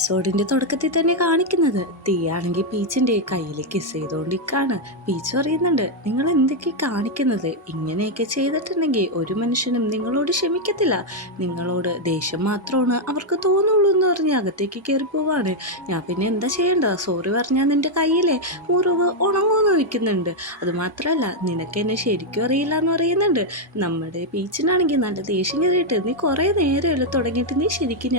എപ്പിസോഡിന്റെ തുടക്കത്തിൽ തന്നെ കാണിക്കുന്നത് തീയാണെങ്കിൽ പീച്ചിന്റെ കയ്യിൽ കിസ് ചെയ്തുകൊണ്ടിരിക്കാണ്. പീച്ച് പറയുന്നുണ്ട്, നിങ്ങൾ എന്തൊക്കെ കാണിക്കുന്നത്? ഇങ്ങനെയൊക്കെ ചെയ്തിട്ടുണ്ടെങ്കിൽ ഒരു മനുഷ്യനും നിങ്ങളോട് ക്ഷമിക്കത്തില്ല, നിങ്ങളോട് ദേഷ്യം മാത്രമാണ് അവർക്ക് തോന്നുള്ളൂ എന്ന് പറഞ്ഞ് അകത്തേക്ക് കയറി പോവാണ്. ഞാൻ പിന്നെ എന്താ ചെയ്യേണ്ടത്? സോറി പറഞ്ഞാൽ നിന്റെ കയ്യിലെ മുറിവ് ഉണങ്ങുമെന്ന് വയ്ക്കുന്നുണ്ട്. അതുമാത്രമല്ല നിനക്ക് എന്നെ ശരിക്കും അറിയില്ല എന്ന് പറയുന്നുണ്ട്. നമ്മുടെ പീച്ചിനാണെങ്കിൽ നല്ല ദേഷ്യം കയറിയിട്ട്, നീ കുറേ നേരമല്ലോ തുടങ്ങിയിട്ട്, നീ ശരിക്കും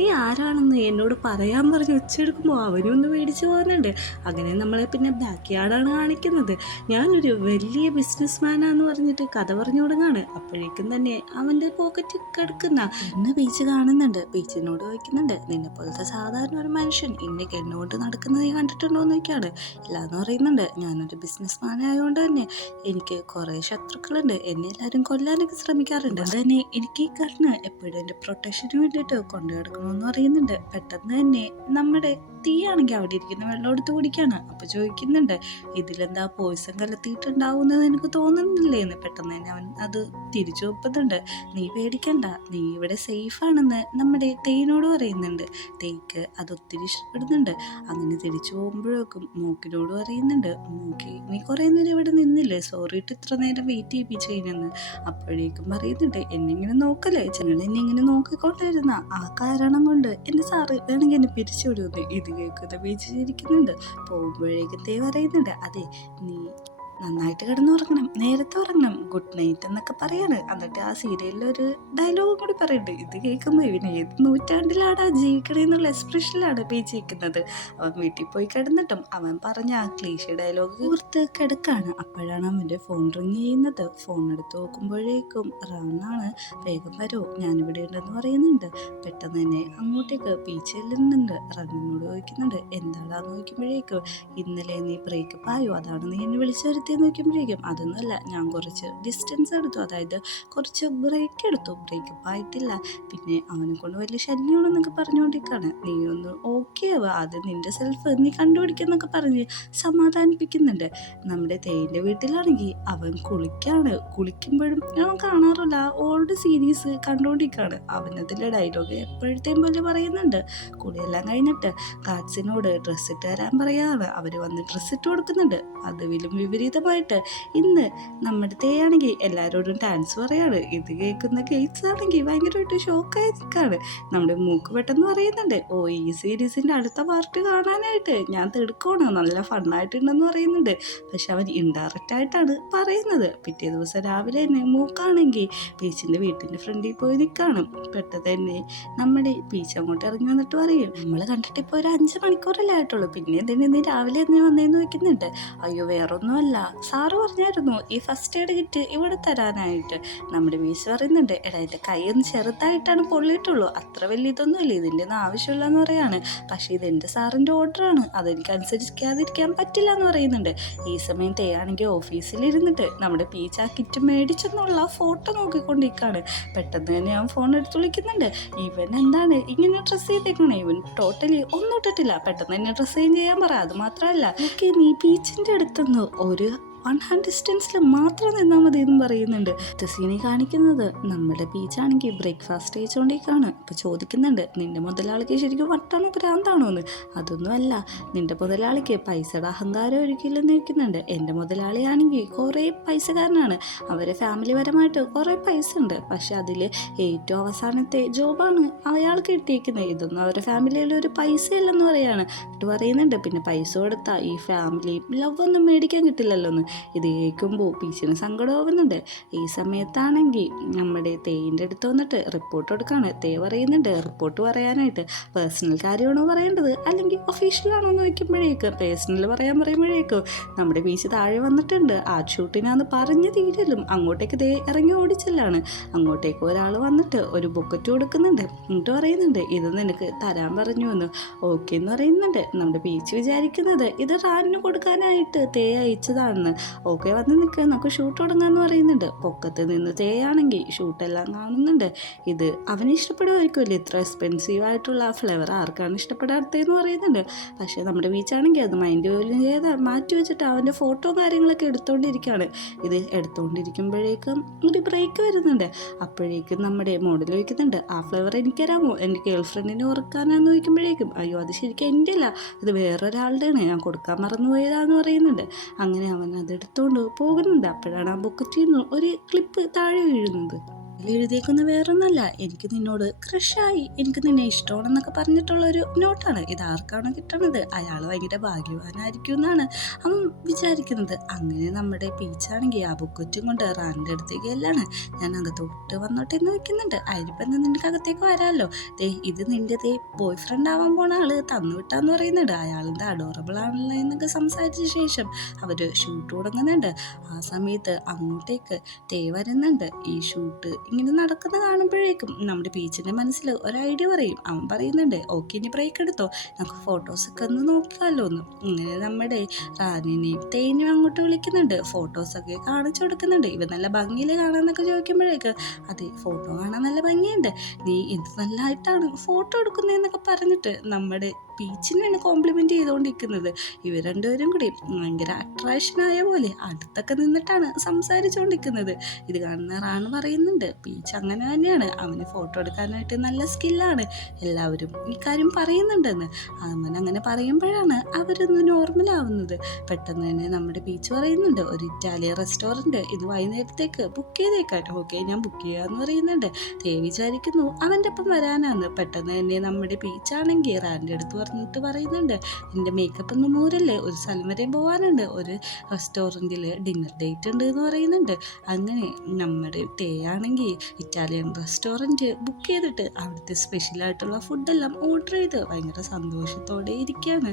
നീ ആരാണെന്ന് എന്നോട് പറയാൻ പറഞ്ഞ് ഒച്ചെടുക്കുമ്പോൾ അവനും ഒന്ന് പേടിച്ച് പോകുന്നുണ്ട്. അങ്ങനെ നമ്മളെ പിന്നെ ബാക്ക് യാർഡാണ് കാണിക്കുന്നത്. ഞാനൊരു വലിയ ബിസിനസ് മാനാന്ന് പറഞ്ഞിട്ട് കഥ പറഞ്ഞു തുടങ്ങാണ്. അപ്പോഴേക്കും തന്നെ അവൻ്റെ പോക്കറ്റ് കിടക്കുന്ന എന്നെ പീച്ച് കാണുന്നുണ്ട്. പീച്ചിനോട് ചോദിക്കുന്നുണ്ട്, നിന്നെ പോലത്തെ സാധാരണ ഒരു മനുഷ്യൻ ഇന്നേക്ക് എന്നോട് നടക്കുന്നത് നീ കണ്ടിട്ടുണ്ടോ എന്ന് ചോദിക്കാണ്. ഇല്ലാന്ന് പറയുന്നുണ്ട്. ഞാനൊരു ബിസിനസ് മാൻ ആയതുകൊണ്ട് തന്നെ എനിക്ക് കുറേ ശത്രുക്കളുണ്ട്, എന്നെ എല്ലാവരും കൊല്ലാനൊക്കെ ശ്രമിക്കാറുണ്ട്. അത് തന്നെ എനിക്ക് ഈ കണ്ണ് എപ്പോഴും എൻ്റെ പ്രൊട്ടക്ഷന് വേണ്ടിയിട്ട് കൊണ്ടു കിടക്കണമെന്ന് പറയുന്നുണ്ട്. പെട്ടെന്ന് തന്നെ നമ്മുടെ തീയാണെങ്കിൽ അവിടെ ഇരിക്കുന്ന വെള്ളം എടുത്ത് കുടിക്കാണ്. അപ്പൊ ചോദിക്കുന്നുണ്ട്, ഇതിലെന്താ പോയിസൺ കലർത്തിയിട്ടുണ്ടാവുന്നത് എനിക്ക് തോന്നുന്നില്ലേ എന്ന്. പെട്ടെന്ന് തന്നെ അവൻ അത് തിരിച്ചു വെപ്പുന്നുണ്ട്. നീ പേടിക്കണ്ട, നീ ഇവിടെ സേഫ് ആണെന്ന് നമ്മുടെ തേയിനോട് പറയുന്നുണ്ട്. തേക്ക് അതൊത്തിരി ഇഷ്ടപ്പെടുന്നുണ്ട്. അങ്ങനെ തിരിച്ചു പോകുമ്പോഴേക്കും മൂക്കിനോട് പറയുന്നുണ്ട്, മൂക്കി നീ കുറേ നേരം ഇവിടെ നിന്നില്ലേ, സോറി ഇട്ട് ഇത്ര നേരം വെയിറ്റ് ചെയ്യിപ്പിച്ചതിനെന്ന്. അപ്പോഴേക്കും പറയുന്നുണ്ട്, എന്നെങ്ങനെ നോക്കല്ലേ, ഞങ്ങൾ എന്നെ ഇങ്ങനെ നോക്കിക്കൊണ്ടിരുന്ന ആ കാരണം കൊണ്ട് എൻ്റെ സാറ് വേണമെങ്കിൽ എന്നെ പിരിച്ചുവിടുമെന്ന്. ഇത് കേൾക്കുന്ന ബീച്ച് ചിരിക്കുന്നുണ്ട്. പോകുമ്പോഴേക്കും തേ പറയുന്നുണ്ട്, അതെ നീ നന്നായിട്ട് കിടന്നുറങ്ങണം, നേരത്തെ ഉറങ്ങണം, ഗുഡ് നൈറ്റ് എന്നൊക്കെ പറയാണ്. എന്നിട്ട് ആ സീരിയലിലൊരു ഡയലോഗും കൂടി പറയുന്നുണ്ട്. ഇത് കേൾക്കുമ്പോൾ ഇവന് ഏത് നൂറ്റാണ്ടിലാടാ ജീവിക്കണേന്നുള്ള എക്സ്പ്രഷനിലാണ് ബീച്ചിരിക്കുന്നത്. അവൻ വീട്ടിൽ പോയി കിടന്നിട്ടും അവൻ പറഞ്ഞ ആ ക്ലീഷ ഡയലോഗ് ഓർത്ത് കിടക്കാണ്. അപ്പോഴാണ് അവൻ്റെ ഫോൺ റിങ് ചെയ്യുന്നത്. ഫോൺ എടുത്ത് നോക്കുമ്പോഴേക്കും റണ്ണാണ്. വേഗം വരൂ, ഞാനിവിടെ ഉണ്ടെന്ന് പറയുന്നുണ്ട്. പെട്ടെന്ന് തന്നെ അങ്ങോട്ടേക്ക് ബീച്ച് ചെല്ലുന്നുണ്ട്. റണ്ണിനോട് ചോദിക്കുന്നുണ്ട്, എന്താടാന്ന് ചോദിക്കുമ്പോഴേക്കും, ഇന്നലെ നീ ബ്രേക്കപ്പ് ആയോ, അതാണ് നീ എന്നെ വിളിച്ചു നോക്കുമ്പോഴേക്കും, അതൊന്നുമല്ല, ഞാൻ കുറച്ച് ഡിസ്റ്റൻസ് എടുത്തു, അതായത് കുറച്ച് ബ്രേക്ക് എടുത്തു, ബ്രേക്കപ്പ് ആയിട്ടില്ല. പിന്നെ അവനെ കൊണ്ട് വലിയ ശല്യമാണെന്നൊക്കെ പറഞ്ഞുകൊണ്ടിരിക്കുകയാണ്. നീ ഒന്ന് ഓക്കെ ആവുക, അത് നിന്റെ സെൽഫ് നീ കണ്ടുപിടിക്കുന്നൊക്കെ പറഞ്ഞ് സമാധാനിപ്പിക്കുന്നുണ്ട്. നമ്മുടെ തേയിൻ്റെ വീട്ടിലാണെങ്കിൽ അവൻ കുളിക്കുമ്പോഴും അവൻ കാണാറില്ല, ഓൾഡ് സീരീസ് കണ്ടുകൊണ്ടിരിക്കുകയാണ്. അവനതിലെ ഡയലോഗ് എപ്പോഴത്തെയും പോലെ പറയുന്നുണ്ട്. കുളിയെല്ലാം കഴിഞ്ഞിട്ട് ഗാർഡ്സിനോട് ഡ്രസ്സ് ഇട്ട് തരാൻ പറയാതെ അവർ വന്ന് ഡ്രസ്സ് ഇട്ട് കൊടുക്കുന്നുണ്ട്. അതിലും വിപരീതമായിട്ട് ഇന്ന് നമ്മുടെ തേയാണെങ്കിൽ എല്ലാവരോടും ഡാൻസ് പറയാണ്. ഇത് കേൾക്കുന്ന ഗെയ്റ്റ്സ് ആണെങ്കിൽ ഭയങ്കരമായിട്ട് ഷോക്കായി നിൽക്കുകയാണ്. നമ്മുടെ മൂക്ക് പെട്ടെന്ന് പറയുന്നുണ്ട്, ഓ ഈ സീരീസിൻ്റെ അടുത്ത പാർട്ട് കാണാനായിട്ട് ഞാൻ തിടുക്കമാണ്, നല്ല ഫണ്ണായിട്ടുണ്ടെന്ന് പറയുന്നുണ്ട്. പക്ഷെ അവൻ ഇൻഡയറക്റ്റ് ആയിട്ടാണ് പറയുന്നത്. പിറ്റേ ദിവസം രാവിലെ തന്നെ മൂക്കാണെങ്കിൽ പീച്ചിൻ്റെ വീട്ടിൻ്റെ ഫ്രണ്ടിൽ പോയി നിൽക്കുകയാണ്. പെട്ടെന്ന് തന്നെ നമ്മുടെ പീച്ച് അങ്ങോട്ട് ഇറങ്ങി വന്നിട്ട് പറയും, നമ്മൾ കണ്ടിട്ട് ഇപ്പോൾ ഒരു 5 മണിക്കൂറല്ലേ ആയിട്ടുള്ളൂ, പിന്നെ എന്തിനാ നീ രാവിലെ തന്നെ വന്നേന്ന് വയ്ക്കുന്നുണ്ട്. അയ്യോ വേറൊന്നുമല്ല, സാറ് പറഞ്ഞായിരുന്നു ഈ ഫസ്റ്റ് എയ്ഡ് കിറ്റ് ഇവിടെ തരാനായിട്ട്. നമ്മുടെ വീസ് പറയുന്നുണ്ട്, എടാ എൻ്റെ കൈയൊന്ന് ചെറുതായിട്ടാണ് പൊള്ളിയിട്ടുള്ളൂ, അത്ര വലിയ ഇതൊന്നുമില്ല, ഇതിൻ്റെ ഒന്നും ആവശ്യമില്ല എന്ന് പറയാണ്. പക്ഷേ ഇതെൻ്റെ സാറിൻ്റെ ഓർഡറാണ്, അതെനിക്ക് അനുസരിക്കാതിരിക്കാൻ പറ്റില്ല എന്ന് പറയുന്നുണ്ട്. ഈ സമയം തേയാണെങ്കിൽ ഓഫീസിലിരുന്നിട്ട് നമ്മുടെ പീച്ച് ആ കിറ്റ് മേടിച്ചെന്നുള്ള ഫോട്ടോ നോക്കിക്കൊണ്ടിരിക്കുകയാണ്. പെട്ടെന്ന് തന്നെ ഞാൻ ഫോൺ എടുത്ത് വിളിക്കുന്നുണ്ട്. ഇവൻ എന്താണ് ഇങ്ങനെ ഡ്രസ്സ് ചെയ്തേക്കണേ, ഇവൻ ടോട്ടലി ഒന്നും ഇട്ടിട്ടില്ല, പെട്ടെന്ന് തന്നെ ഡ്രസ്സ് ചേഞ്ച് ചെയ്യാൻ പറ. അത് മാത്രമല്ല, ഓക്കെ നീ പീച്ചിൻ്റെ അടുത്തുനിന്ന് ഒരു 1 ഹാൻഡ് ഡിസ്റ്റൻസിൽ മാത്രം നിന്നാൽ മതി എന്നും പറയുന്നുണ്ട്. സീനി കാണിക്കുന്നത് നമ്മുടെ ബീച്ചാണെങ്കിൽ ബ്രേക്ക്ഫാസ്റ്റ് കഴിച്ചുകൊണ്ടേക്കാണ്. ഇപ്പോൾ ചോദിക്കുന്നുണ്ട്, നിന്റെ മുതലാളിക്ക് ശരിക്കും വട്ടാണോ ഭ്രാന്താണോ എന്ന്. അതൊന്നുമല്ല, നിന്റെ മുതലാളിക്ക് പൈസയുടെ അഹങ്കാരം ഒരിക്കലെന്ന് ചോദിക്കുന്നുണ്ട്. എൻ്റെ മുതലാളിയാണെങ്കിൽ കുറേ പൈസക്കാരനാണ്, അവരെ ഫാമിലി പരമായിട്ട് കുറേ പൈസ ഉണ്ട്, പക്ഷെ അതിൽ ഏറ്റവും അവസാനത്തെ ജോബാണ് അയാൾക്ക് കിട്ടിയിരിക്കുന്നത്. ഇതൊന്നും അവരുടെ ഫാമിലിയിൽ ഒരു പൈസയല്ലെന്ന് പറയാണ്. എന്നിട്ട് പറയുന്നുണ്ട്, പിന്നെ പൈസ കൊടുത്താൽ ഈ ഫാമിലി ലവ് ഒന്നും മേടിക്കാൻ കിട്ടില്ലല്ലോ എന്ന്. ഇത് കേൾക്കുമ്പോൾ പീച്ചിന് സങ്കടമാവുന്നുണ്ട്. ഈ സമയത്താണെങ്കിൽ നമ്മുടെ തേയിൻ്റെ അടുത്ത് വന്നിട്ട് റിപ്പോർട്ട് കൊടുക്കുകയാണ്. തേ പറയുന്നുണ്ട്, റിപ്പോർട്ട് പറയാനായിട്ട് പേഴ്സണൽ കാര്യമാണോ പറയേണ്ടത് അല്ലെങ്കിൽ ഒഫീഷ്യലാണോ എന്ന് വയ്ക്കുമ്പോഴേക്കും പേഴ്സണൽ പറയുമ്പോഴേക്കും നമ്മുടെ പീച്ച് താഴെ വന്നിട്ടുണ്ട്. ആ ഷൂട്ടിനാന്ന് പറഞ്ഞ് തീരലും അങ്ങോട്ടേക്ക് തേ ഇറങ്ങി ഓടിച്ചല്ലാണ്. അങ്ങോട്ടേക്ക് ഒരാൾ വന്നിട്ട് ഒരു ബുക്കറ്റ് കൊടുക്കുന്നുണ്ട്. എന്നിട്ട് പറയുന്നുണ്ട്, ഇത് നിനക്ക് തരാൻ പറഞ്ഞു എന്ന്. ഓക്കെ എന്ന് പറയുന്നുണ്ട്. നമ്മുടെ പീച്ച് വിചാരിക്കുന്നത് ഇത് റാനിന് കൊടുക്കാനായിട്ട് തേ അയച്ചതാണെന്ന്. ഓക്കെ വന്ന് നിൽക്കുക, നമുക്ക് ഷൂട്ട് തുടങ്ങാമെന്ന് പറയുന്നുണ്ട്. പൊക്കത്ത് നിന്ന് തേയാണെങ്കിൽ ഷൂട്ടെല്ലാം കാണുന്നുണ്ട്. ഇത് അവന് ഇഷ്ടപ്പെടുമായിരിക്കുമല്ലേ, ഇത്ര എക്സ്പെൻസീവ് ആയിട്ടുള്ള ആ ഫ്ലേവർ ആർക്കാണ് ഇഷ്ടപ്പെടാത്തതെന്ന് പറയുന്നുണ്ട്. പക്ഷേ നമ്മുടെ ബീച്ചാണെങ്കിൽ അത് മൈൻഡ് പോലും ചെയ്ത് മാറ്റി വെച്ചിട്ട് അവൻ്റെ ഫോട്ടോ കാര്യങ്ങളൊക്കെ എടുത്തുകൊണ്ടിരിക്കുകയാണ്. ഇത് എടുത്തുകൊണ്ടിരിക്കുമ്പോഴേക്കും ഒരു ബ്രേക്ക് വരുന്നുണ്ട്. അപ്പോഴേക്കും നമ്മുടെ മോഡൽ ചോദിക്കുന്നുണ്ട്, ആ ഫ്ലേവർ എനിക്കറിയാമോ, എൻ്റെ ഗേൾ ഫ്രണ്ടിനെ ഓർക്കാനാന്ന് ചോദിക്കുമ്പോഴേക്കും അയ്യോ അത് ശരിക്കും എൻ്റെ അല്ല, ഇത് വേറൊരാളുടെയാണ്, ഞാൻ കൊടുക്കാൻ മറന്നുപോയതാന്ന് പറയുന്നുണ്ട്. അങ്ങനെ അവൻ അതെടുത്തുകൊണ്ട് പോകുന്നുണ്ട്. അപ്പോഴാണ് ആ ബൊക്കറ്റിൽ നിന്ന് ഒരു ക്ലിപ്പ് താഴെ വീഴുന്നത്. എഴുതിയേക്കുന്ന വേറൊന്നല്ല, എനിക്ക് നിന്നോട് ക്രഷായി, എനിക്ക് നിന്നെ ഇഷ്ടമാണെന്നൊക്കെ പറഞ്ഞിട്ടുള്ളൊരു നോട്ടാണ്. ഇത് ആർക്കാണ് കിട്ടണത്, അയാൾ ഭയങ്കര ഭാഗ്യവാനായിരിക്കും എന്നാണ് അവൻ വിചാരിക്കുന്നത്. അങ്ങനെ നമ്മുടെ പീച്ചാണെങ്കിൽ ആ ബുക്കറ്റും കൊണ്ട് റാൻ്റെ അടുത്തേക്ക് എല്ലാണ്. ഞാൻ അകത്തോട്ട് വന്നോട്ടെ എന്ന് വെക്കുന്നുണ്ട്. അതിനിപ്പം നിനക്ക് അകത്തേക്ക് വരാമല്ലോ, ഇത് നിൻ്റെ ബോയ് ഫ്രണ്ട് ആവാൻ പോണ ആള് തന്നു വിട്ടാന്ന് പറയുന്നുണ്ട്. അയാളിൻ്റെ അഡോറബിൾ ആണല്ലോ എന്നൊക്കെ സംസാരിച്ച ശേഷം അവർ ഷൂട്ട് തുടങ്ങുന്നുണ്ട്. ആ സമയത്ത് അങ്ങോട്ടേക്ക് വരുന്നുണ്ട്. ഈ ഷൂട്ട് ഇങ്ങനെ നടക്കുന്നത് കാണുമ്പോഴേക്കും നമ്മുടെ പീച്ചിൻ്റെ മനസ്സിൽ ഒരു ഐഡിയ പറയും. അവൻ പറയുന്നുണ്ട്, ഓക്കെ ഇനി ബ്രേക്ക് എടുത്തോ, നമുക്ക് ഫോട്ടോസൊക്കെ ഒന്ന് നോക്കാമല്ലോ എന്ന്. ഇങ്ങനെ നമ്മുടെ റാനിനെയും തേനും അങ്ങോട്ട് വിളിക്കുന്നുണ്ട്. ഫോട്ടോസൊക്കെ കാണിച്ചു കൊടുക്കുന്നുണ്ട്. ഇവ നല്ല ഭംഗിയിൽ കാണാമെന്നൊക്കെ ചോദിക്കുമ്പോഴേക്ക് അതെ ഫോട്ടോ കാണാൻ നല്ല ഭംഗിയുണ്ട്, നീ എന്ത് നല്ലതായിട്ടാണ് ഫോട്ടോ എടുക്കുന്നതെന്നൊക്കെ പറഞ്ഞിട്ട് നമ്മുടെ പീച്ചിനെയാണ് കോംപ്ലിമെൻ്റ് ചെയ്തുകൊണ്ടിരിക്കുന്നത്. ഇവർ രണ്ടുപേരും കൂടി ഭയങ്കര അട്രാക്ഷനായ പോലെ അടുത്തൊക്കെ നിന്നിട്ടാണ് സംസാരിച്ചുകൊണ്ടിരിക്കുന്നത്. ഇത് കാണുന്ന റാണ് പറയുന്നുണ്ട്, പീച്ച് അങ്ങനെ തന്നെയാണ്, അവന് ഫോട്ടോ എടുക്കാനായിട്ട് നല്ല സ്കില്ലാണ്, എല്ലാവരും ഇക്കാര്യം പറയുന്നുണ്ടെന്ന്. അവൻ അങ്ങനെ പറയുമ്പോഴാണ് അവരൊന്ന് നോർമലാവുന്നത്. പെട്ടെന്ന് തന്നെ നമ്മുടെ പീച്ച് പറയുന്നുണ്ട്, ഒരു ഇറ്റാലിയൻ റെസ്റ്റോറൻറ്റ് ഇത് വൈകുന്നേരത്തേക്ക് ബുക്ക് ചെയ്തേക്കാൻ. ഓക്കെ ഞാൻ ബുക്ക് ചെയ്യാമെന്ന് പറയുന്നുണ്ട്. വിചാരിക്കുന്നു അവൻ്റെ ഒപ്പം വരാനാന്ന്. പെട്ടെന്ന് തന്നെ നമ്മുടെ പീച്ചാണെങ്കിൽ റാൻ്റെ അടുത്ത് പറഞ്ഞിട്ട് പറയുന്നുണ്ട്, നിൻ്റെ മേക്കപ്പ് ഒന്നും മൂരല്ലേ, ഒരു സ്ഥലം വരെ പോകാനുണ്ട്, ഒരു റെസ്റ്റോറൻറ്റിൽ ഡിന്നർ ഡേറ്റ് ഉണ്ട് എന്ന് പറയുന്നുണ്ട്. അങ്ങനെ നമ്മുടെ ആണെങ്കിൽ ഇറ്റാലിയൻ റെസ്റ്റോറൻറ്റ് ബുക്ക് ചെയ്തിട്ട് അവിടുത്തെ സ്പെഷ്യലായിട്ടുള്ള ഫുഡെല്ലാം ഓർഡർ ചെയ്ത് ഭയങ്കര സന്തോഷത്തോടെ ഇരിക്കുകയാണ്.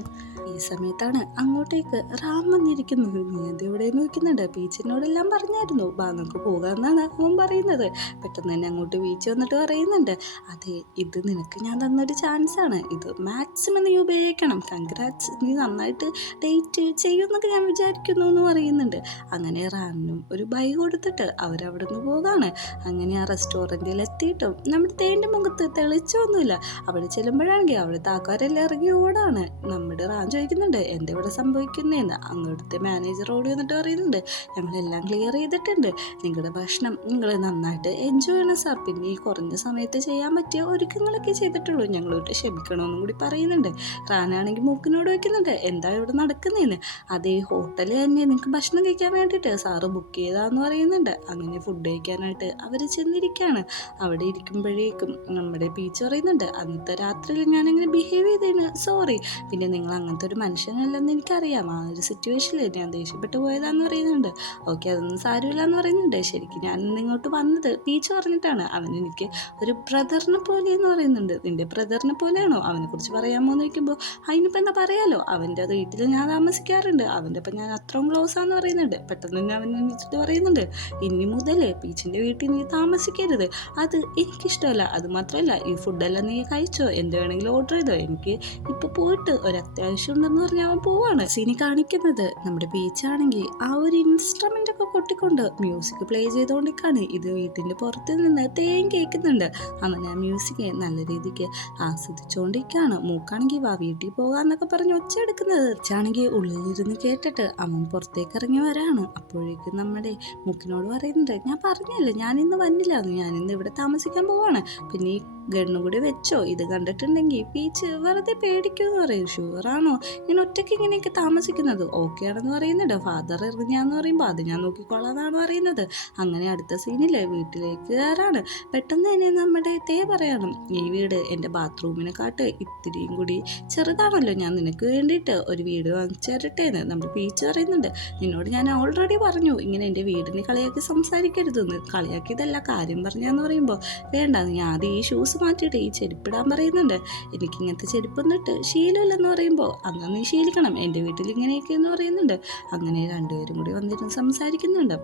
ഈ സമയത്താണ് അങ്ങോട്ടേക്ക് റാം വന്നിരിക്കുന്നത്. നീ അതെവിടെ നോക്കുന്നുണ്ട്, ബീച്ചിനോടെല്ലാം പറഞ്ഞായിരുന്നു, ബാ നമുക്ക് പോകാമെന്നാണ് അവൻ പറയുന്നത്. പെട്ടെന്ന് തന്നെ അങ്ങോട്ട് ബീച്ച് വന്നിട്ട് പറയുന്നുണ്ട്, അതെ ഇത് നിനക്ക് ഞാൻ തന്നൊരു ചാൻസാണ്, ഇത് മാക്സിമം നീ ഉപയോഗിക്കണം, കൺഗ്രാറ്റ്സ്, നീ നന്നായിട്ട് ഡേറ്റ് ചെയ്യുമെന്നൊക്കെ ഞാൻ വിചാരിക്കുന്നു എന്ന് പറയുന്നുണ്ട്. അങ്ങനെ റാമിനും ഒരു ബൈ കൊടുത്തിട്ട് അവരവിടെ നിന്ന് പോകാണ്. അങ്ങനെ ആ റെസ്റ്റോറൻറ്റിൽ എത്തിയിട്ടും നമ്മുടെ തേൻ്റെ മുഖത്ത് തെളിച്ചൊന്നുമില്ല. അവിടെ ചെല്ലുമ്പോഴാണെങ്കിൽ അവിടെ താക്കാരെല്ലാം ഇറങ്ങി ഓടാണ്. നമ്മുടെ റാം ചോദിക്കുന്നുണ്ട്, എന്താ ഇവിടെ സംഭവിക്കുന്നതെന്ന്. അങ്ങോട്ടത്തെ മാനേജർ ഓടി വന്നിട്ട് പറയുന്നുണ്ട്, ഞങ്ങളെല്ലാം ക്ലിയർ ചെയ്തിട്ടുണ്ട്, നിങ്ങളുടെ ഭക്ഷണം നിങ്ങൾ നന്നായിട്ട് എൻജോയ് ചെയ്യണം സാർ, പിന്നെ ഈ കുറഞ്ഞ സമയത്ത് ചെയ്യാൻ പറ്റിയ ഒരുക്കങ്ങളൊക്കെ ചെയ്തിട്ടുള്ളൂ, ഞങ്ങളോട്ട് ക്ഷമിക്കണമെന്നും കൂടി പറയുന്നുണ്ട്. റാനാണെങ്കിൽ മൂക്കിനോട് വയ്ക്കുന്നുണ്ട്, എന്താ ഇവിടെ നടക്കുന്നതെന്ന്. അതേ ഹോട്ടലിൽ തന്നെ നിങ്ങൾക്ക് ഭക്ഷണം കഴിക്കാൻ വേണ്ടിയിട്ട് സാറ് ബുക്ക് ചെയ്താന്ന് പറയുന്നുണ്ട്. അങ്ങനെ ഫുഡ് കഴിക്കാനായിട്ട് അവർ ചെന്നിരിക്കുകയാണ്. അവിടെ ഇരിക്കുമ്പോഴേക്കും നമ്മുടെ പീച്ച് പറയുന്നുണ്ട്, അന്നത്തെ രാത്രിയിൽ ഞാനങ്ങനെ ബിഹേവ് ചെയ്തതിന് സോറി, പിന്നെ നിങ്ങൾ അങ്ങനത്തെ ഒരു മനുഷ്യനല്ലെന്ന് എനിക്കറിയാം, ആ ഒരു സിറ്റുവേഷനിൽ ഞാൻ ദേഷ്യപ്പെട്ട് പോയതാന്ന് പറയുന്നുണ്ട്. ഓക്കെ അതൊന്നും സാരമില്ല എന്ന് പറയുന്നുണ്ട്. ശരിക്കും ഞാൻ ഇങ്ങോട്ട് വന്നത് പീച്ച് പറഞ്ഞിട്ടാണ്, അവനെനിക്ക് ഒരു ബ്രദറിനെ പോലെ എന്ന് പറയുന്നുണ്ട്. നിൻ്റെ ബ്രദറിനെ പോലെയാണോ, അവനെക്കുറിച്ച് പറയാമോ എന്ന് ചോദിക്കുമ്പോൾ അതിനിപ്പോൾ എന്താ പറയാലോ, അവൻ്റെ വീട്ടിൽ ഞാൻ താമസിക്കാറുണ്ട്, അവൻ്റെ ഒപ്പം ഞാൻ അത്രയും ക്ലോസ് ആണെന്ന് പറയുന്നുണ്ട്. പെട്ടെന്ന് തന്നെ അവൻ എണീച്ചിട്ട് പറയുന്നുണ്ട്, ഇനി മുതൽ പീച്ചിൻ്റെ വീട്ടിൽ നീ താമസിക്കരുത്, അത് എനിക്കിഷ്ടമല്ല, അത് മാത്രമല്ല ഈ ഫുഡെല്ലാം നീ കഴിച്ചോ, എന്ത് വേണമെങ്കിലും ഓർഡർ ചെയ്തോ, എനിക്ക് ഇപ്പോൾ പോയിട്ട് ഒരു അത്യാവശ്യം ഉണ്ടെന്ന് പറഞ്ഞാൽ അവൻ പോവാണ്. സീനി കാണിക്കുന്നത് നമ്മുടെ ബീച്ചാണെങ്കിൽ ആ ഒരു ഇൻസ്ട്രുമെൻ്റ് ഒക്കെ കൊട്ടിക്കൊണ്ട് മ്യൂസിക് പ്ലേ ചെയ്തുകൊണ്ടിരിക്കുകയാണ്. ഇത് വീട്ടിൻ്റെ പുറത്ത് നിന്ന് തേൻ കേൾക്കുന്നുണ്ട്. അവൻ ആ മ്യൂസിക് നല്ല രീതിക്ക് ആസ്വദിച്ചുകൊണ്ടിരിക്കുകയാണ്. മൂക്കാണെങ്കിൽ വാ വീട്ടിൽ പോകാമെന്നൊക്കെ പറഞ്ഞ് ഒച്ച എടുക്കുന്നത് ച്ചാണെങ്കിൽ ഉള്ളിലിരുന്ന് കേട്ടിട്ട് അവൻ പുറത്തേക്ക് ഇറങ്ങി വരാണ്. അപ്പോഴേക്കും നമ്മുടെ മൂക്കിനോട് പറയുന്നുണ്ട്, ഞാൻ പറഞ്ഞല്ലേ ഞാനിന്ന് വന്നില്ല, ഞാനിന്ന് ഇവിടെ താമസിക്കാൻ പോവാണ്, പിന്നെ ഈ ഗണ്ണു കൂടി വെച്ചോ, ഇത് കണ്ടിട്ടുണ്ടെങ്കിൽ പീച്ച് വെറുതെ പേടിക്കുമെന്ന് പറയും. ഷുവറാണോ ഞാൻ ഒറ്റയ്ക്ക് ഇങ്ങനെയൊക്കെ താമസിക്കുന്നത്? ഓക്കെ ആണെന്ന് പറയുന്നുണ്ട്. ഫാദർ ഇറങ്ങിയാന്ന് പറയുമ്പോൾ അത് ഞാൻ നോക്കിക്കോളാന്നാണ് പറയുന്നത്. അങ്ങനെ അടുത്ത സീനിൽ വീട്ടിലേക്ക് കയറാണ്. പെട്ടെന്ന് തന്നെ നമ്മുടെ പറയണം, ഈ വീട് എൻ്റെ ബാത്റൂമിനെക്കാട്ട് ഇത്തിരിയും കൂടി ചെറുതാണല്ലോ, ഞാൻ നിനക്ക് വേണ്ടിയിട്ട് ഒരു വീട് വാങ്ങിച്ചു തരട്ടേന്ന് നമ്മുടെ പീച്ച് പറയുന്നുണ്ട്. നിന്നോട് ഞാൻ ഓൾറെഡി പറഞ്ഞു ഇങ്ങനെ എൻ്റെ വീടിനെ കളിയാക്കി സംസാരിക്കരുതെന്ന്. കളിയാക്കിയതല്ല, കാര്യം പറഞ്ഞാന്ന് പറയുമ്പോൾ വേണ്ട, നീ ആദ്യം ഈ ഷൂസ് മാറ്റിയിട്ട് ഈ ചെരുപ്പിടാൻ പറയുന്നുണ്ട്. എനിക്കിങ്ങനത്തെ ചെരുപ്പൊന്നും ഇട്ട് ശീലമില്ലെന്ന് പറയുമ്പോൾ അന്ന് നീ ശീലിക്കണം, എൻ്റെ വീട്ടിൽ ഇങ്ങനെയൊക്കെ എന്ന് പറയുന്നുണ്ട്. അങ്ങനെ രണ്ടുപേരും കൂടി വന്നിരുന്ന് സംസാരിക്കുന്നുണ്ട്.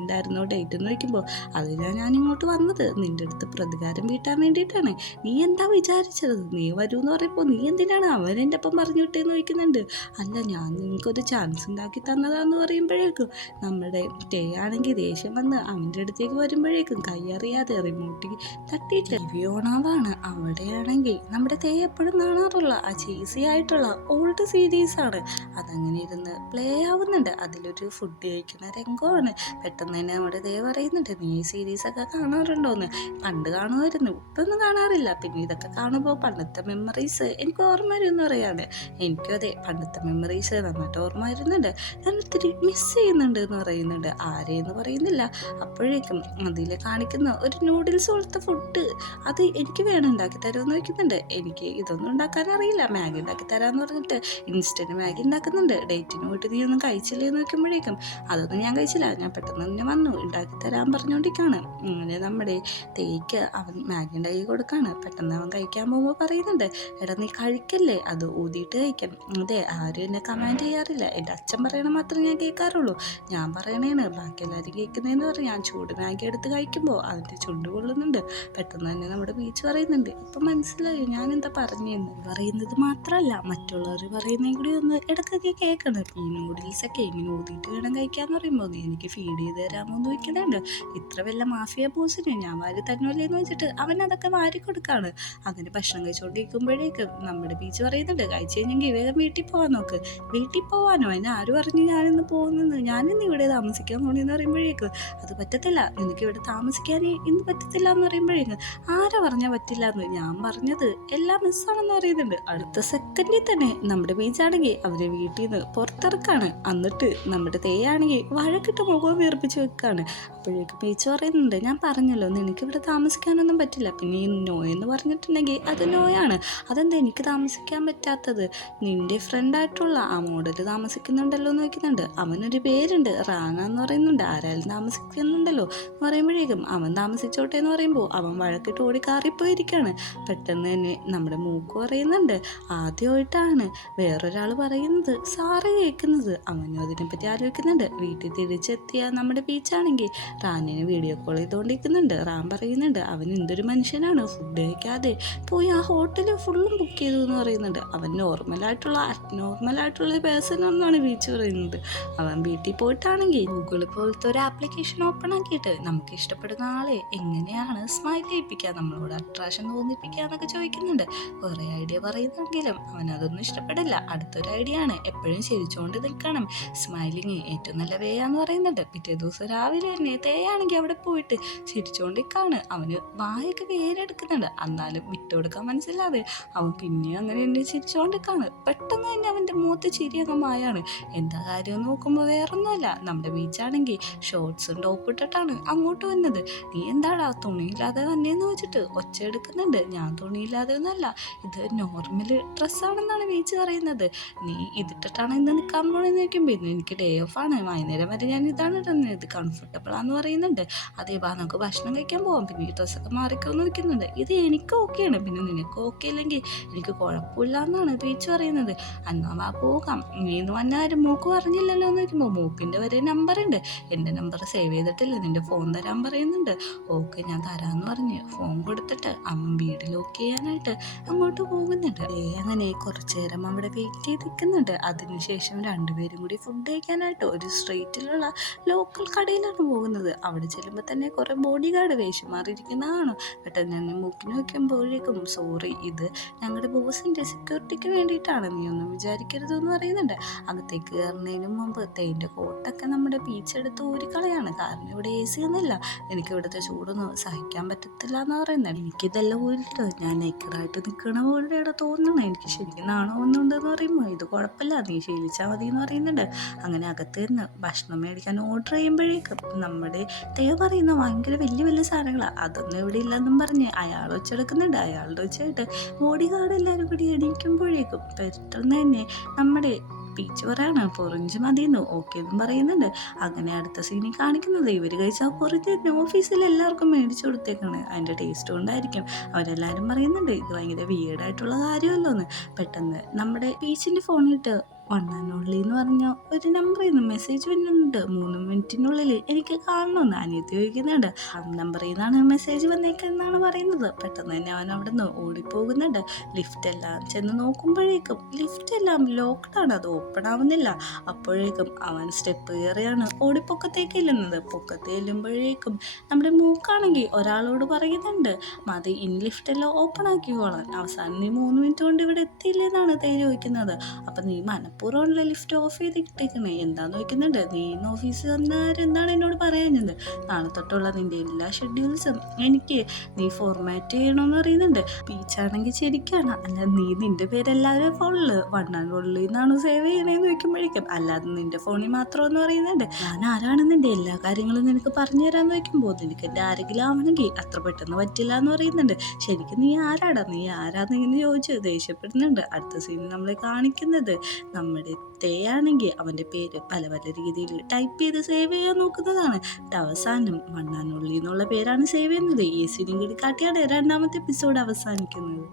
ഉണ്ടായിരുന്നോ ഡേറ്റ് എന്ന് വയ്ക്കുമ്പോൾ അതിനാണ് ഞാൻ ഇങ്ങോട്ട് വന്നത്, നിൻ്റെ അടുത്ത് പ്രതികാരം വീട്ടാൻ വേണ്ടിയിട്ടാണ്. നീ എന്താ വിചാരിച്ചത്, നീ വരൂ എന്ന് പറയുമ്പോൾ നീ എന്തിനാണ് അവൻ എൻ്റെ ഒപ്പം പറഞ്ഞു വിട്ടേന്ന് ചോദിക്കുന്നുണ്ട്. അല്ല, ഞാൻ നിങ്ങൾക്കൊരു ചാൻസ് ഉണ്ടാക്കി തന്നതാന്ന് പറയുമ്പോഴേക്കും നമ്മുടെ തേ ആണെങ്കിൽ ദേഷ്യം വന്ന് അവൻ്റെ അടുത്തേക്ക് വരുമ്പോഴേക്കും കൈയറിയാതെ റിമോട്ടിൽ തട്ടിയിട്ട് ടി വി ഓണാവാണ്. അവിടെയാണെങ്കിൽ നമ്മുടെ തേ എപ്പോഴും കാണാറുള്ള ആ ചീസി ആയിട്ടുള്ള ഓൾഡ് സീരീസാണ്. അതങ്ങനെ ഇരുന്ന് പ്ലേ ആവുന്നുണ്ട്. അതിലൊരു ഫുഡ് കഴിക്കുന്ന രംഗമാണ്. പെട്ടെന്ന് തന്നെ നമ്മുടെ തേ പറയുന്നുണ്ട്, നീ ഈ സീരീസൊക്കെ കാണാറുണ്ടോന്ന്. പണ്ട് കാണുമായിരുന്നു, ഇപ്പൊന്നും കാണാറില്ല. പിന്നെ ഇതൊക്കെ കാണുമ്പോൾ പണ്ടത്തെ മെമ്മറീസ് എനിക്ക് ഓർമ്മ വരും എന്ന് പറയാണ്. എനിക്കും അതെ, പണ്ടത്തെ മെമ്മറീസ് നന്നായിട്ട് ഓർമ്മ വരുന്നുണ്ട്. ഞാൻ ഒത്തിരി മിസ് ചെയ്യുന്നുണ്ട് എന്ന് പറയുന്നുണ്ട്. ആരെയെന്ന് പറയുന്നില്ല. അപ്പോഴേക്കും അതിൽ കാണിക്കുന്ന ഒരു നൂഡിൽസ് പോലത്തെ ഫുഡ്, അത് എനിക്ക് വേണം, ഉണ്ടാക്കി തരുമെന്ന് ചോദിക്കുന്നുണ്ട്. എനിക്ക് ഇതൊന്നും ഉണ്ടാക്കാൻ അറിയില്ല, മാഗി ഉണ്ടാക്കി തരാമെന്ന് പറഞ്ഞിട്ട് ഇൻസ്റ്റൻറ്റ് മാഗി ഉണ്ടാക്കുന്നുണ്ട്. ഡേറ്റിന് പോയിട്ട് നീ ഒന്നും കഴിച്ചില്ലേന്ന് നോക്കുമ്പോഴേക്കും അതൊന്നും ഞാൻ കഴിച്ചില്ല, ഞാൻ പെട്ടെന്ന് തന്നെ വന്നു ഉണ്ടാക്കി തരാൻ പറഞ്ഞുകൊണ്ടിരിക്കുകയാണ്. അങ്ങനെ നമ്മുടെ തേക്ക് അവൻ മാഗി ഉണ്ടാക്കി കൊടുക്കുകയാണ്. പെട്ടെന്ന് അവൻ കഴിക്കാൻ പോകുമ്പോൾ പറയുന്നുണ്ട്, എടാ നീ കഴിക്കല്ലേ, അത് ഊതിയിട്ട് കഴിക്കാം. അതെ, ആരും എന്നെ കമാൻഡ് ചെയ്യാറില്ല, എൻ്റെ അച്ഛൻ പറയണ മാത്രമേ ഞാൻ കേൾക്കാറുള്ളൂ. ഞാൻ പറയണേണ് ബാക്കി എല്ലാവരും കേൾക്കുന്നതെന്ന് പറഞ്ഞ് ഞാൻ ചൂട് മാഗി എടുത്ത് കഴിക്കുമ്പോൾ അതിൻ്റെ ചുണ്ട് കൊള്ളുന്നുണ്ട്. പെട്ടെന്ന് തന്നെ നമ്മുടെ ബീച്ച് പറയുന്നുണ്ട്, ഇപ്പം മനസ്സിലായോ ഞാൻ എന്താ പറഞ്ഞതെന്ന്. പറയുന്നത് മാത്രമല്ല മറ്റുള്ളവർ പറയുന്നതും കൂടി ഒന്ന് ഇടയ്ക്കൊക്കെ കേൾക്കണം. ഈ നൂഡിൽസൊക്കെ ഇങ്ങനെ ഊതിയിട്ട് വേണം കഴിക്കാന്ന് പറയുമ്പോൾ നീ എനിക്ക് ഫീഡ് ചെയ്ത് തരാമോ എന്ന് ചോദിക്കുന്നുണ്ട്. ഇത്ര വല്ല മാഫിയ ബോസിന് ഞാൻ വാരി തന്നല്ലേന്ന് വെച്ചിട്ട് അവൻ അതൊക്കെ വാരി കൊടുക്കാണ്. അങ്ങനെ ഭക്ഷണം കഴിച്ചുകൊണ്ടിരിക്കുമ്പോഴേക്കും നമ്മുടെ ബീച്ച് പറയുന്നുണ്ട്, കഴിച്ചു കഴിഞ്ഞെങ്കിൽ വേഗം വീട്ടിൽ പോകാൻ നോക്ക്. വീട്ടിൽ പോകാനോ, അതിന് ആരും പറഞ്ഞു ഞാനിന്ന് പോകുന്നത്, ഞാനിന്ന് ഇവിടെ താമസിക്കാൻ പോകണമെന്ന് പറയുമ്പോഴേക്കും അത് പറ്റത്തില്ല, നിനക്ക് ഇവിടെ താമസിക്കാനേ ഇന്ന് പറ്റത്തില്ല എന്ന് പറയുമ്പോഴേക്കും ആരാ പറഞ്ഞാൽ പറ്റില്ല എന്ന്, ഞാൻ പറഞ്ഞത് എല്ലാം മിസ്സാണെന്ന് പറയുന്നുണ്ട്. അടുത്ത സെക്കൻഡിൽ തന്നെ നമ്മുടെ ബീച്ചാണെങ്കിൽ അവരെ വീട്ടിൽ നിന്ന് പുറത്തിറക്കാണ്. എന്നിട്ട് നമ്മുടെ തേയാണെങ്കിൽ വഴക്കിട്ട് മുഖം വീർപ്പിച്ച് വെക്കാണ്. അപ്പോഴേക്കും ബീച്ച് പറയുന്നുണ്ട്, ഞാൻ പറഞ്ഞല്ലോ നിനക്ക് ഇവിടെ താമസിക്കാനൊന്നും പറ്റില്ല. പിന്നെ ഈ നോ എന്ന് പറഞ്ഞിട്ടുണ്ടെങ്കിൽ അത് നോയാണ്. അതെന്താ എനിക്ക് താമസിക്കാൻ പറ്റാത്തത്? നിന്റെ ഫ്രണ്ടായിട്ടുള്ള ആ മോഡൽ താമസിക്കുന്നുണ്ടല്ലോ എന്ന് ചോദിക്കുന്നുണ്ട്. അവനൊരു പേരുണ്ട്, റാന എന്ന് പറയുന്നുണ്ട്, ആരായാലും താമസിക്കുന്നുണ്ടല്ലോ എന്ന് പറയുമ്പോഴേക്കും അവൻ താമസിച്ചോട്ടെ എന്ന് പറയുമ്പോൾ അവൻ വഴക്കിട്ട് ഓടി കാറിപ്പോയിരിക്കുകയാണ്. പെട്ടെന്ന് തന്നെ നമ്മുടെ മൂക്ക് പറയുന്നുണ്ട്, ആദ്യമായിട്ടാണ് വേറൊരാൾ പറയുന്നത് സാറ് കേൾക്കുന്നത്. അവനും അതിനെപ്പറ്റി ആലോചിക്കുന്നുണ്ട്. വീട്ടിൽ തിരിച്ചെത്തിയ നമ്മുടെ ബീച്ചാണെങ്കിൽ റാനിനെ വീഡിയോ കോൾ ചെയ്തുകൊണ്ടിരിക്കുന്നുണ്ട്. റാൻ പറയുന്നുണ്ട്, അവൻ എന്തൊരു മനുഷ്യനാണ്, ഫുഡ് കഴിക്കാതെ പോയി ആ ഹോട്ടൽ ഫുള്ളും ബുക്ക് ചെയ്തു എന്ന് പറയുന്നുണ്ട്. അവൻ നോർമലായിട്ടുള്ള പേഴ്സൺ എന്നാണ് ബീച്ച് പറയുന്നത്. അവൻ വീട്ടിൽ പോയിട്ടാണെങ്കിൽ ഗൂഗിൾ പോലത്തെ ഒരു ആപ്ലിക്കേഷൻ ഓപ്പൺ ആക്കിയിട്ട് നമുക്ക് ഇഷ്ടപ്പെടുന്ന ആളെ എങ്ങനെയാണ് സ്മൈൽ ചെയ്യിപ്പിക്കുക, നമ്മളോട് അട്രാക്ഷൻ തോന്നിപ്പിക്കുക എന്നൊക്കെ ചോദിക്കുന്നുണ്ട്. കുറേ ഐഡിയ പറയുന്നെങ്കിലും അവനതൊന്നും ഇഷ്ടപ്പെടില്ല. അടുത്തൊരു ഐഡിയ ആണ്, എപ്പോഴും ചിരിച്ചുകൊണ്ട് നിൽക്കണം, സ്മൈലിങ് ഏറ്റവും നല്ല വേയാന്ന് പറയുന്നുണ്ട്. പിറ്റേ ദിവസം രാവിലെ തന്നെ തേയാണെങ്കിൽ അവിടെ പോയിട്ട് ചിരിച്ചുകൊണ്ടിരിക്കാണ്. അവന് വായൊക്കെ വേരെടുക്കുന്നുണ്ട്. എന്നാലും വിട്ടുകൊടുക്കാൻ മനസ്സിലാതെ അവൻ പിന്നെയും അങ്ങനെ എന്നെ ചിരിച്ചുകൊണ്ടിരിക്കാണ്. പെട്ടെന്ന് തന്നെ അവൻ്റെ മുഖത്ത് ചിരിയൊക്കെ മായാണ്. എന്താ കാര്യം നോക്കുമ്പോൾ വേറൊന്നുമല്ല, നമ്മുടെ ബീച്ചാണെങ്കിൽ ഷോർട്സും ടോപ്പ് ഇട്ടിട്ടാണ് അങ്ങോട്ട് വന്നത്. നീ എന്താടാ തുണിയില്ലാതെ വന്നേന്ന് വെച്ചിട്ട് ഒച്ച എടുക്കുന്നുണ്ട്. ഞാൻ തുണിയില്ലാതെ ഒന്നല്ല, ഇത് നോർമൽ ഡ്രസ്സാണെന്നാണ് ബീച്ച് പറയുന്നത്. നീ ഇതിട്ടിട്ടാണ് ഇന്ന് നിൽക്കാൻ പോണെന്ന് ചോദിക്കുമ്പോൾ ഇന്ന് എനിക്ക് ഡേ ഓഫ് ആണ്, വൈകുന്നേരം വരെ ഞാൻ ഇതാണ് ഇടുന്നത്, ഇത് കംഫർട്ടബിളാന്ന് പറയുന്നുണ്ട്. അതേ വാ നമുക്ക് ഭക്ഷണം കഴിക്കാൻ പോകാം, പിന്നെ ഈ ഡ്രസ്സൊക്കെ മാറിക്കോന്ന് വെക്കുന്നുണ്ട്. ഇത് എനിക്ക് ഓക്കെയാണ്, പിന്നെ നിനക്ക് ഓക്കെ ഇല്ലെങ്കിൽ എനിക്ക് കുഴപ്പമില്ല എന്നാണ് ബീച്ച് പറയുന്നത്. എന്നാ വാ പോകാം, നീ ഇന്ന് വന്നാരും മൂക്ക് പറഞ്ഞില്ലല്ലോ എന്ന് ചോദിക്കുമ്പോൾ മൂക്കിൻ്റെ വരെ നമ്പർ ഉണ്ട്, എൻ്റെ നമ്പർ സേവ് ചെയ്തിട്ടില്ല, നിൻ്റെ ഫോൺ തരാൻ പറയുന്നുണ്ട്. ഓക്കെ ഞാൻ തരാമെന്ന് പറഞ്ഞ് ഫോൺ കൊടുത്തിട്ട് അവൻ വീട് ലോക്ക് ചെയ്യാനായിട്ട് അങ്ങോട്ട് പോകുന്നുണ്ട്. അങ്ങനെ കുറച്ചു നേരം അവിടെ വെയിറ്റ് ചെയ്ത് നിൽക്കുന്നുണ്ട്. അതിനുശേഷം രണ്ടുപേരും കൂടി ഫുഡ് കഴിക്കാനായിട്ട് ഒരു സ്ട്രീറ്റിലുള്ള ലോക്കൽ കടയിലാണ് പോകുന്നത്. അവിടെ ചെല്ലുമ്പോൾ തന്നെ കുറേ ബോഡി ഗാർഡ് വേഷം മാറിയിരിക്കുന്നതാണ്. പെട്ടെന്ന് തന്നെ മൂക്കിന് വയ്ക്കുമ്പോഴേക്കും സോറി, ഇത് ഞങ്ങളുടെ ബോസിൻ്റെ സെക്യൂരിറ്റിക്ക് വേണ്ടിയിട്ടാണ്, നീ ഒന്നും വിചാരിക്കരുതെന്ന് പറയുന്നുണ്ട്. അകത്തേക്ക് കയറുന്നതിന് മുമ്പ് തേൻ്റെ കോട്ടൊക്കെ നമ്മുടെ ബീച്ചെടുത്ത് ഊരിക്കളയാണ്. കാരണം ഇവിടെ AC ഒന്നുമില്ല, എനിക്ക് ഇവിടുത്തെ ചൂടൊന്നും സഹിക്കാൻ പറ്റത്തില്ല എന്ന് പറയുന്നത്. എനിക്കിതെല്ലാം ഊരിട്ട് ഞാൻ നേക്കറായിട്ട് നിൽക്കണ പോലെയാണ് തോന്നുന്നത്, എനിക്ക് ശരിക്കും നാണമൊന്നുണ്ടെന്ന് പറയുമ്പോൾ ഇത് കുഴപ്പമില്ല, നീ ശീലിച്ചാൽ മതി എന്ന് പറയുന്നുണ്ട്. അങ്ങനെ അകത്ത് നിന്ന് ഭക്ഷണം മേടിക്കാൻ ഓർഡർ ചെയ്യുമ്പോഴേക്കും നമ്മുടെ തേ പറയുന്ന ഭയങ്കര വലിയ വലിയ സാധനങ്ങളാണ്, അതൊന്നും ഇവിടെ ഇല്ലെന്നും പറഞ്ഞ് അയാൾ വെച്ചെടുക്കുന്നുണ്ട്. അയാളുടെ വെച്ചായിട്ട് ബോഡി ഗാർഡ് എല്ലാവരും കൂടി എണീക്കുമ്പോഴേക്കും പെട്ടെന്ന് തന്നെ നമ്മുടെ ബീച്ച് പറയാണ് പൊറിഞ്ച് മതിയെന്ന് ഓക്കെ എന്നും പറയുന്നുണ്ട്. അങ്ങനെ അടുത്ത സീനിൽ കാണിക്കുന്നത് ഇവർ കഴിച്ചാൽ പൊറിഞ്ച് ഓഫീസിൽ എല്ലാവർക്കും മേടിച്ചു കൊടുത്തേക്കാണ്. അതിൻ്റെ ടേസ്റ്റ് കൊണ്ടായിരിക്കും അവരെല്ലാവരും പറയുന്നുണ്ട് ഇത് ഭയങ്കര വിയേർഡായിട്ടുള്ള കാര്യമല്ലോ എന്ന്. പെട്ടെന്ന് നമ്മുടെ ബീച്ചിൻ്റെ ഫോണിലിട്ട് വണ്ണാനുള്ളി എന്ന് പറഞ്ഞ ഒരു നമ്പറിൽ നിന്ന് മെസ്സേജ് വരുന്നുണ്ട്, 3 മിനിറ്റിനുള്ളിൽ എനിക്ക് കാണണമെന്ന്. അനിയത്തി ചോദിക്കുന്നുണ്ട്. ആ നമ്പറിൽ നിന്നാണ് മെസ്സേജ് വന്നേക്കെന്നാണ് പറയുന്നത്. പെട്ടെന്ന് തന്നെ അവൻ അവിടെ നിന്ന് ഓടിപ്പോകുന്നുണ്ട്. ലിഫ്റ്റ് എല്ലാം ചെന്ന് നോക്കുമ്പോഴേക്കും ലിഫ്റ്റ് എല്ലാം ലോക്ക്ഡാണ്, അത് ഓപ്പൺ ആവുന്നില്ല. അപ്പോഴേക്കും അവൻ സ്റ്റെപ്പ് കയറിയാണ് ഓടിപ്പൊക്കത്തേക്ക് ചെല്ലുന്നത്. പൊക്കത്ത് ചെല്ലുമ്പോഴേക്കും നമ്മുടെ മൂക്കാണെങ്കിൽ ഒരാളോട് പറയുന്നുണ്ട്, മതി ഇനി ലിഫ്റ്റ് എല്ലാം ഓപ്പൺ ആക്കിക്കോളാൻ, അവസാനം നീ 3 മിനിറ്റ് കൊണ്ട് ഇവിടെ എത്തിയില്ലെന്നാണ് തേ ചോദിക്കുന്നത്. അപ്പം നീ മനഃപൂർവ്വമുള്ള ലിഫ്റ്റ് ഓഫ് ചെയ്തിട്ടേക്കണേ, എന്താന്ന് ചോദിക്കുന്നുണ്ട്. നീ ഇന്ന് ഓഫീസിൽ വന്നാരും എന്താണ് എന്നോട് പറയാഞ്ഞത്? നാളെ തൊട്ടുള്ള നിൻ്റെ എല്ലാ ഷെഡ്യൂൾസും എനിക്ക് നീ ഫോർമാറ്റ് ചെയ്യണമെന്ന് പറയുന്നുണ്ട്. പീച്ചാണെങ്കിൽ ശരിക്കാണ്, അല്ല നീ നിൻ്റെ പേരെല്ലാവരും ഫോണില് വണ്ണാൻ കൊള്ളി എന്നാണ് സേവ് ചെയ്യണേന്ന് ചോദിക്കുമ്പോഴേക്കും അല്ലാതെ നിൻ്റെ ഫോണിൽ മാത്രമെന്ന് പറയുന്നുണ്ട്. ഞാൻ ആരാണെന്ന് എൻ്റെ എല്ലാ കാര്യങ്ങളും നിനക്ക് പറഞ്ഞു തരാമെന്ന് ചോദിക്കുമ്പോൾ നിനക്ക് എൻ്റെ ആരെങ്കിലും ആവണമെങ്കിൽ അത്ര പെട്ടെന്ന് പറ്റില്ല എന്ന് പറയുന്നുണ്ട്. ശരിക്കും നീ ആരാടാ, നീ ആരാന്ന് ഇങ്ങനെ ചോദിച്ച് ദേഷ്യപ്പെടുന്നുണ്ട്. അടുത്ത സീനിൽ നമ്മളെ കാണിക്കുന്നത് നമ്മുടെ തേയാണെങ്കിൽ അവൻ്റെ പേര് പല പല രീതിയിൽ ടൈപ്പ് ചെയ്ത് സേവ് ചെയ്യാൻ നോക്കുന്നതാണ്. അവസാനം മണ്ണാനുള്ളി എന്നുള്ള പേരാണ് സേവ് ചെയ്യുന്നത്. ഈ സീനും കൂടി കാട്ടിയാണ് രണ്ടാമത്തെ എപ്പിസോഡ് അവസാനിക്കുന്നത്.